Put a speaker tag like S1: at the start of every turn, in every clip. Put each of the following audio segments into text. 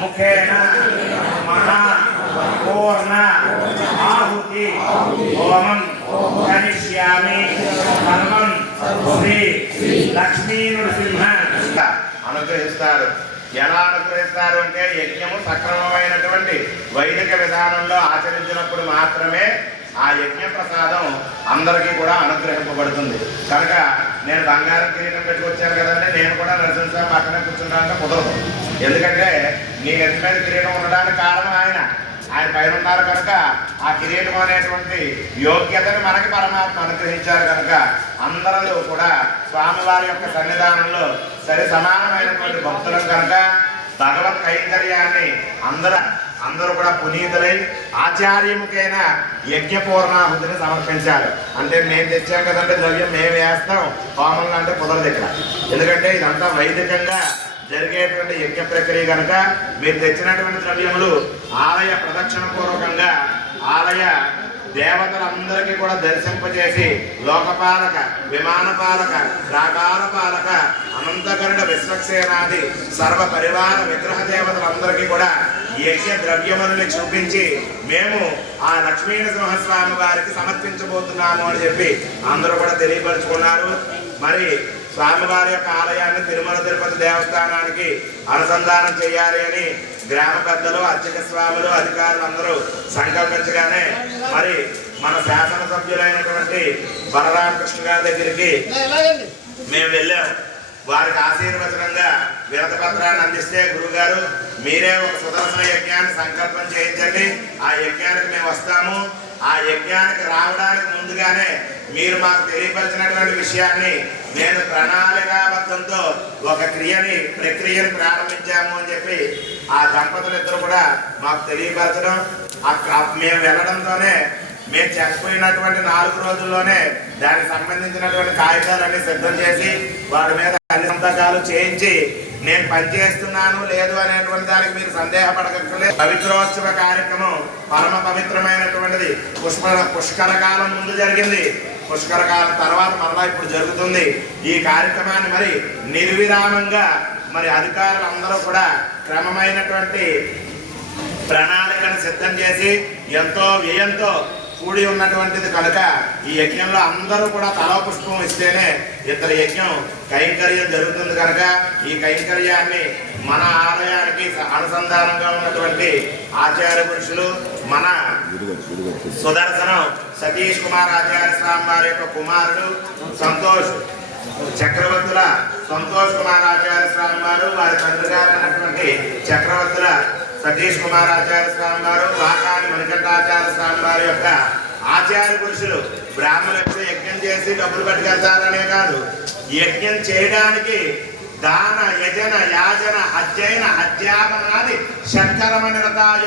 S1: ముఖేన మహా పూర్ణ ఆహుతి హోమం కరిష్యామి కర్మం శ్రీ లక్ష్మీ నృసింహ అనుగ్రహిస్తారు. ఎలా అనుగ్రహిస్తారు అంటే యజ్ఞము సక్రమమైనటువంటి వైదిక విధానంలో ఆచరించినప్పుడు మాత్రమే ఆ యజ్ఞ ప్రసాదం అందరికీ కూడా అనుగ్రహింపబడుతుంది. కనుక నేను బంగారం కిరీటం పెట్టుకొచ్చాను కదండి నేను కూడా నరసింహస్వామి పక్కనే కూర్చుంటానంటే కుదరదు. ఎందుకంటే నీ నెత్తి మీద కిరీటం ఉండడానికి కారణం ఆయన. ఆయన పైన ఉన్నారు కనుక ఆ కిరీటం అనేటువంటి యోగ్యతను మనకి పరమాత్మ అనుగ్రహించారు కనుక అందరూ కూడా స్వామివారి యొక్క సన్నిధానంలో సరి సమానమైనటువంటి భక్తులం కనుక భగవత్ కైంకర్యాన్ని అందరూ అందరూ కూడా పునీతులై ఆచార్యముకైన యజ్ఞ పూర్ణాహుతిని సమర్పించాలి. అంటే మేము తెచ్చాం కదంటే ద్రవ్యం మేము వేస్తాం. హోమంలో అంటే కుదరదు ఇక్కడ. ఎందుకంటే ఇదంతా వైదికంగా జరిగేటువంటి యజ్ఞ ప్రక్రియ కనుక మీరు తెచ్చినటువంటి ద్రవ్యములు ఆలయ ప్రదక్షిణ పూర్వకంగా ఆలయ దేవతలందరికీ కూడా దర్శింపజేసి లోకపాలక విమానపాలక రాగాల పాలక అనంతకరుణ విశ్వక్సేనాది సర్వ పరివార విగ్రహ దేవతలందరికీ కూడా యజ్ఞ ద్రవ్యములని చూపించి మేము ఆ లక్ష్మీ నరసింహస్వామి వారికి సమర్పించబోతున్నాము అని చెప్పి అందరూ కూడా తెలియపరుచుకున్నారు. మరి స్వామివారి యొక్క ఆలయాన్ని తిరుమల తిరుపతి దేవస్థానానికి అనుసంధానం చేయాలి అని గ్రామ పెద్దలు అర్చక స్వాములు అధికారులు అందరూ సంకల్పించగానే మరి మన శాసనసభ్యులైనటువంటి బలరామకృష్ణ గారి దగ్గరికి మేము వెళ్ళాం. వారికి ఆశీర్వచనంగా విరత పత్రాన్ని అందిస్తే గురుగారు మీరే ఒక సుదర్శన యజ్ఞాన్ని సంకల్పం చేయించండి. ఆ యజ్ఞానికి మేము వస్తాము. ఆ యజ్ఞానికి రావడానికి ముందుగానే మీరు మాకు తెలియపరిచినటువంటి విషయాన్ని నేను ప్రణాళికాబద్ధంతో ఒక క్రియని ప్రక్రియను ప్రారంభించాము అని చెప్పి ఆ దంపతులు ఇద్దరు కూడా మాకు తెలియపరచడం మేము వెళ్ళడంతోనే మేము చనిపోయినటువంటి నాలుగు రోజుల్లోనే దానికి సంబంధించినటువంటి కాగితాలన్నీ సిద్ధం చేసి వాడి మీద అన్ని సంతకాలు చేయించి నేను పనిచేస్తున్నాను లేదు అనేటువంటి దానికి మీరు సందేహపడక్కర్లేదు పవిత్రోత్సవ కార్యక్రమం పరమ పవిత్రమైనటువంటిది. పుష్కర పుష్కర కాలం ముందు జరిగింది. పుష్కర కాలం తర్వాత మరలా ఇప్పుడు జరుగుతుంది. ఈ కార్యక్రమాన్ని మరి నిర్విరామంగా మరి అధికారులు అందరూ కూడా క్రమమైనటువంటి ప్రణాళికను సిద్ధం చేసి ఎంతో వ్యయంతో కూడి ఉన్నటువంటిది కనుక ఈ యజ్ఞంలో అందరూ కూడా తల పుష్పం ఇస్తేనే ఇతర యజ్ఞం కైంకర్యం జరుగుతుంది కనుక ఈ కైంకర్యాన్ని మన ఆలయానికి అనుసంధానంగా ఉన్నటువంటి ఆచార్య పురుషులు మన సుదర్శనం సతీష్ కుమార్ ఆచార్య స్వామి వారి యొక్క కుమారుడు సంతోష్ చక్రవర్తుల సంతోష్ కుమార్ ఆచార్య స్వామి వారు వారి తండ్రి గారు చక్రవర్తుల సతీష్ కుమార్ ఆచార్య స్వామి వారు వాకాని మణికంఠాచార్య స్వామి వారి యొక్క ఆచార్య పురుషులు. బ్రాహ్మణులకు యజ్ఞం చేసి డబ్బులు పట్టుకెళ్తారనే కాదు. యజ్ఞం చేయడానికి దాన యజన యాజన అధ్యయన అధ్యాపనాది షట్కరమైన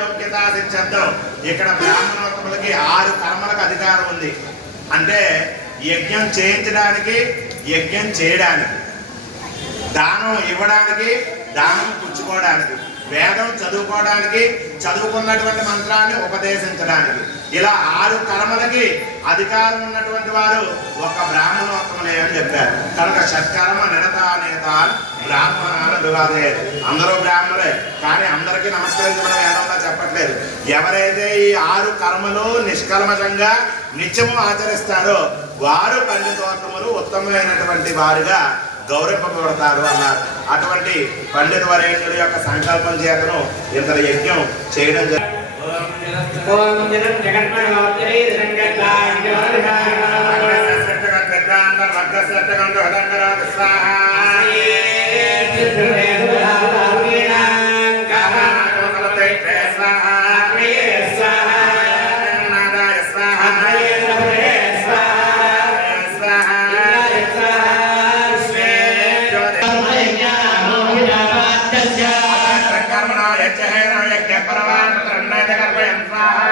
S1: యోగ్యత శిక్షిద్దాం ఇక్కడ బ్రాహ్మణోత్తములకి ఆరు కర్మలకు అధికారం ఉంది. అంటే యజ్ఞం చేయించడానికి యజ్ఞం చేయడానికి దానం ఇవ్వడానికి దానం పుచ్చుకోవడానికి. వేదం చదువుకోవడానికి చదువుకున్నటువంటి మంత్రాన్ని ఉపదేశించడానికి. ఇలా ఆరు కర్మలకి అధికారం ఉన్నటువంటి వారు ఒక బ్రాహ్మణోత్తములే అని చెప్పారు. కనుక షట్కర్మ నిరత నేత బ్రాహ్మణాలు వివాదే అందరూ బ్రాహ్మణులే కానీ అందరికీ నమస్కరించడం వేదంలో చెప్పట్లేదు. ఎవరైతే ఈ ఆరు కర్మలు నిష్కల్మషంగా నిత్యము ఆచరిస్తారో వారు పండితోత్తములు ఉత్తమమైనటువంటి వారుగా గౌరవింపబడతారు అన్నారు అటువంటి పండిత వరేణ్యుల యొక్క సంకల్పం చేతను ఇంత యజ్ఞం చేయడం జరిగింది
S2: ఓం జనం జగన్మోహనమూర్తిరే
S1: స్వాహ